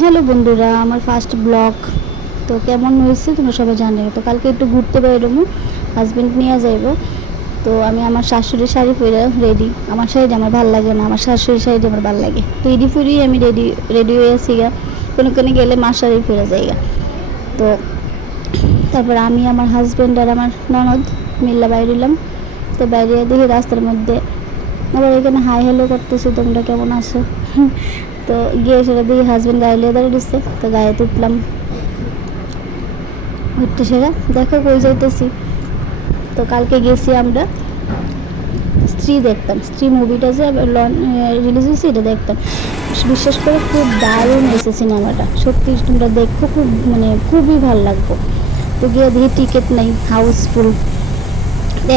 Hello বন্ধুরা, আমার first blog তো কেমন হয়েছে তোমরা সবাই জানিও। তো কালকে একটু ঘুরতে বেরোবো, হাজবেন্ড নিয়ে যাইব। তো আমি আমার শাশুড়ির শাড়ি পরে রেডি। আমার শাড়িটা আমার ভালো লাগে না, আমার শাশুড়ির শাড়িটা আমার ভালো লাগে। তো এডি ফুরি আমি রেডি রেডি হয়ে আসি গা। কোনো কোনো গেলে মার শাড়ি পরে যাই গা। তো তারপর আমি আমার হাজবেন্ড আর আমার ননদ মিল্লা বাইরে এলাম। তো বাইরে দেখি রাস্তার মধ্যে আবার এখানে হাই হ্যালো করতেছি, তোমরা কেমন আছো। তো গিয়ে সেটা দিয়ে হাজবেন্ড গায়ে লিয়ে দাঁড়িয়ে দিচ্ছে। তো গায়ে তুললাম উঠতে, সেরা দেখো কই যাইতেছি। তো কালকে গেছি আমরা স্ত্রী দেখতাম, স্ত্রী মুভিটা যে রিলিজ হয়েছে এটা দেখতাম। বিশেষ করে খুব দারুণ হয়েছে সিনেমাটা, সত্যি তোমরা দেখো, খুব খুবই ভালো লাগবো। তো গিয়ে দেখি টিকিট নেই, হাউসফুল।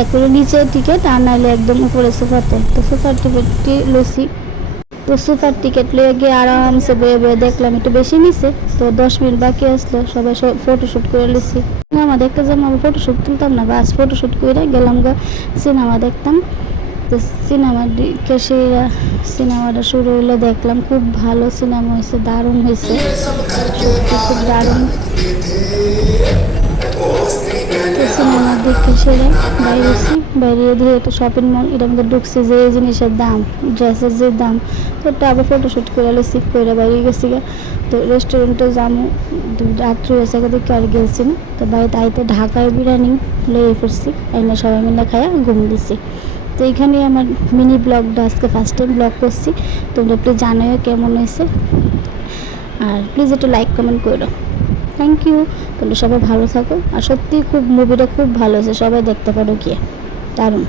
একবারে নিচে টিকিট আর নাহলে একদম উপরে সোফাতে। তো সোফার টিকিটটি লইছি। তো সুপার টিকিট লিয়ে গিয়ে আরামসে বয়ে বয়ে দেখলাম, একটু বেশি নিছে। তো 10 মিনিট বাকি আসলো, সবাই ফটোশ্যুট করে নিছি। সিনেমা দেখতে যাবো, আমি ফটোশ্যুট তুলতাম না, বাস ফটোশ্যুট করে গেলাম গা সিনেমা দেখতাম। তো সিনেমা দেখে সিনেমাটা শুরু হইলো, দেখলাম খুব ভালো সিনেমা হয়েছে, দারুণ হয়েছে, সত্যি খুব দারুণ। তো সিনেমা দেখে সেরে বাইরেছি, বাইরে দিয়ে একটা শপিং মল, এটার মধ্যে ঢুকছি, যে এই জিনিসের দাম, ড্রেসের যে দাম। তো একটা আবার ফটোশ্যুট করে লেছি, করে বাইরে গেছি গা। তো রেস্টুরেন্টে যাবো, রাত্রি হয়েছে দেখে আর গেছি না। তো বাড়িতে আইতে ঢাকায় বিরিয়ানি লেগে ফিরছি, এনে সবাই মিলে খাইয়া ঘুম দিছি। তো এইখানে আমার মিনি ব্লগটা আজকে ফার্স্ট টাইম ব্লগ করছি। তোমরা প্লিজ জানাও কেমন হয়েছে, আর প্লিজ একটু লাইক কমেন্ট করো। Thank you. তোমরা সবাই ভালো থাকো। আর সত্যি খুব মুভিটা খুব ভালো হয়েছে, সবাই দেখতে পারো গিয়ে, দারুণ।